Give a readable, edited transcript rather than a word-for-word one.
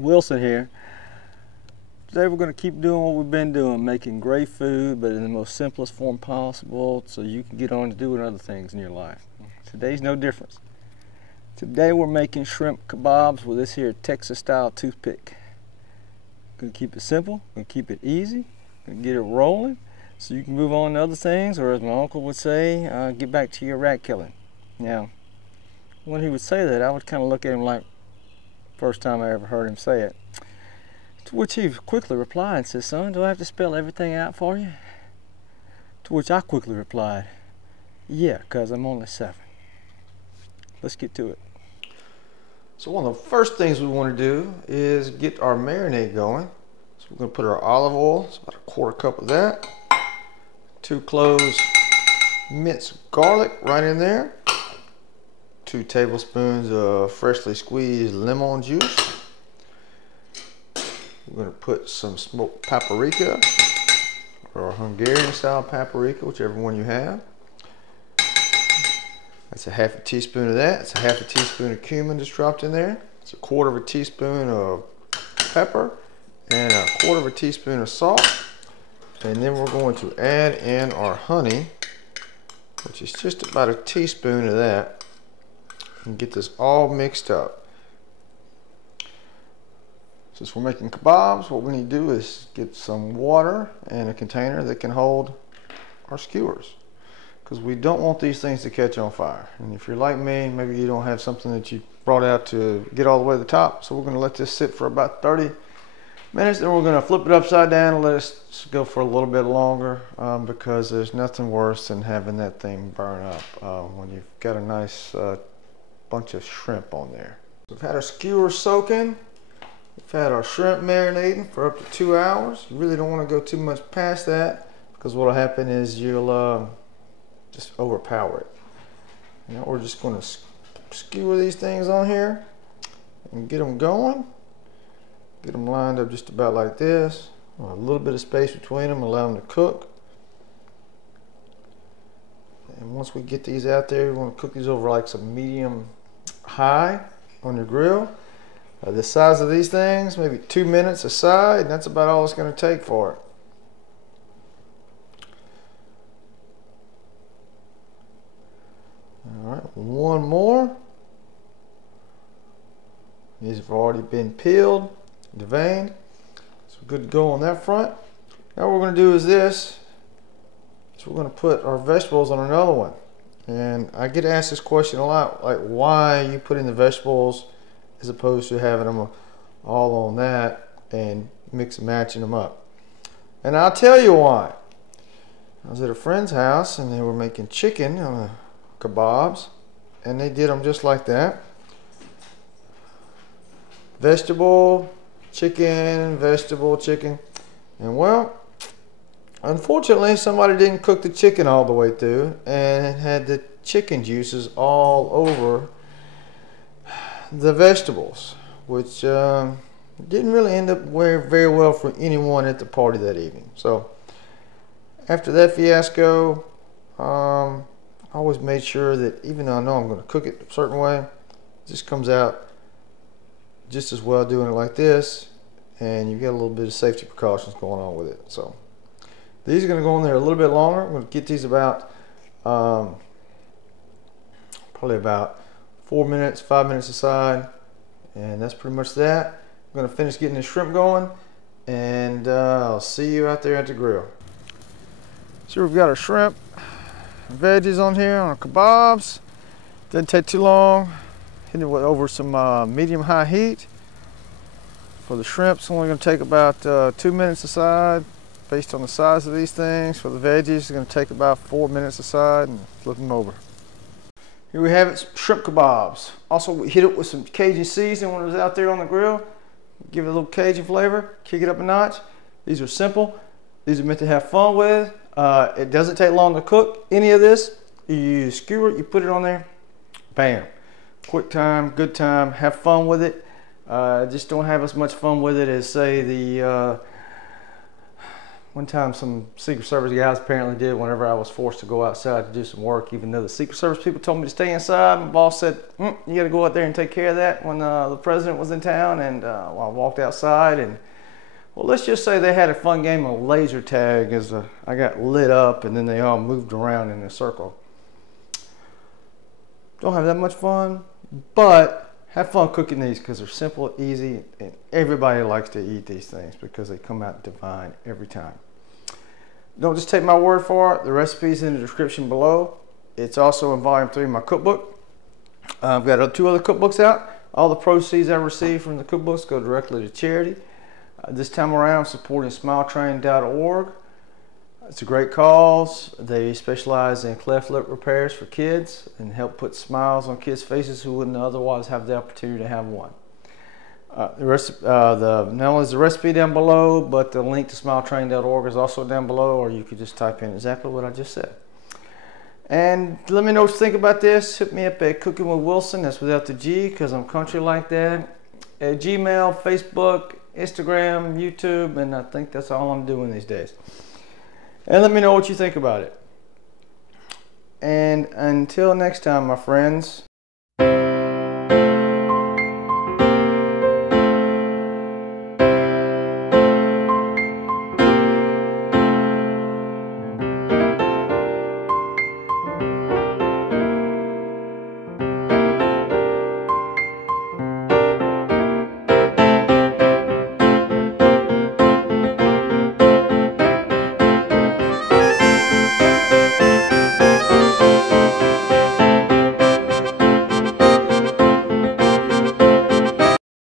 Wilson here. Today we're going to keep doing what we've been doing, making great food, but in the most simplest form possible so you can get on to doing other things in your life. Today's no different. Today we're making shrimp kebabs with this here Texas style toothpick. Gonna keep it simple, gonna keep it easy, gonna get it rolling so you can move on to other things, or as my uncle would say, get back to your rat killing. Now, when he would say that, I would kind of look at him like, first time I ever heard him say it. To which he quickly replied and said, "Son, do I have to spell everything out for you?" To which I quickly replied, "Yeah, because I'm only 7. Let's get to it. So one of the first things we want to do is get our marinade going. So we're going to put our olive oil, it's about a 1/4 cup of that. 2 cloves minced garlic right in there. 2 tablespoons of freshly squeezed lemon juice. We're going to put some smoked paprika or Hungarian style paprika, whichever one you have. That's a 1/2 teaspoon of that. It's a 1/2 teaspoon of cumin just dropped in there. It's a 1/4 teaspoon of pepper and a 1/4 teaspoon of salt. And then we're going to add in our honey, which is just about a teaspoon of that, and get this all mixed up. Since we're making kebabs, what we need to do is get some water and a container that can hold our skewers, because we don't want these things to catch on fire. And if you're like me, maybe you don't have something that you brought out to get all the way to the top. So we're going to let this sit for about 30 minutes, then we're going to flip it upside down and let it go for a little bit longer, because there's nothing worse than having that thing burn up when you've got a nice bunch of shrimp on there. We've had our skewers soaking. We've had our shrimp marinating for up to 2 hours. You really don't want to go too much past that, because what will happen is you'll just overpower it. Now we're just going to skewer these things on here and get them going. Get them lined up just about like this. A little bit of space between them, allow them to cook. And once we get these out there, we want to cook these over like some medium high on your grill. The size of these things, maybe 2 minutes a side, and that's about all it's going to take for it. All right, one more. These have already been peeled, deveined, so we're good to go on that front. Now what we're going to do is this. So we're going to put our vegetables on another one. And I get asked this question a lot, like, why are you putting the vegetables as opposed to having them all on that and mix and matching them up? And I'll tell you why. I was at a friend's house and they were making chicken kebabs, and they did them just like that. Vegetable, chicken, vegetable, chicken. And well, unfortunately somebody didn't cook the chicken all the way through and had the chicken juices all over the vegetables, which didn't really end up very well for anyone at the party that evening. So after that fiasco, I always made sure that even though I know I'm going to cook it a certain way, it just comes out just as well doing it like this, and you get a little bit of safety precautions going on with it. So these are going to go in there a little bit longer. I'm going to get these about probably about 4 minutes, 5 minutes aside, and that's pretty much that. I'm going to finish getting the shrimp going, and I'll see you out there at the grill. So we've got our shrimp, veggies on here on our kebabs. Doesn't take too long. Hit it over some medium-high heat. For the shrimp, it's only going to take about 2 minutes aside, based on the size of these things. For the veggies, it's going to take about 4 minutes aside, and flip them over. Here we have it, shrimp kebabs. Also, we hit it with some Cajun seasoning when it was out there on the grill. Give it a little Cajun flavor, kick it up a notch. These are simple. These are meant to have fun with. It doesn't take long to cook any of this. You skewer it, you put it on there, bam. Quick time, good time, have fun with it. Just don't have as much fun with it as, say, the one time some Secret Service guys apparently did whenever I was forced to go outside to do some work, even though the Secret Service people told me to stay inside. My boss said, you got to go out there and take care of that when the president was in town. And I walked outside, and well, let's just say they had a fun game of laser tag as I got lit up, and then they all moved around in a circle. Don't have that much fun, but have fun cooking these because they're simple, easy, and everybody likes to eat these things because they come out divine every time. Don't just take my word for it. The recipe's in the description below. It's also in volume 3 of my cookbook. I've got 2 other cookbooks out. All the proceeds I receive from the cookbooks go directly to charity. This time around, I'm supporting smiletrain.org. It's a great cause. They specialize in cleft lip repairs for kids and help put smiles on kids' faces who wouldn't otherwise have the opportunity to have one. Not only is the recipe down below, but the link to smiletrain.org is also down below, or you could just type in exactly what I just said. And let me know what you think about this. Hit me up at Cookin with Wilson. That's without the G because I'm country like that. At Gmail, Facebook, Instagram, YouTube, and I think that's all I'm doing these days. And let me know what you think about it. And until next time, my friends,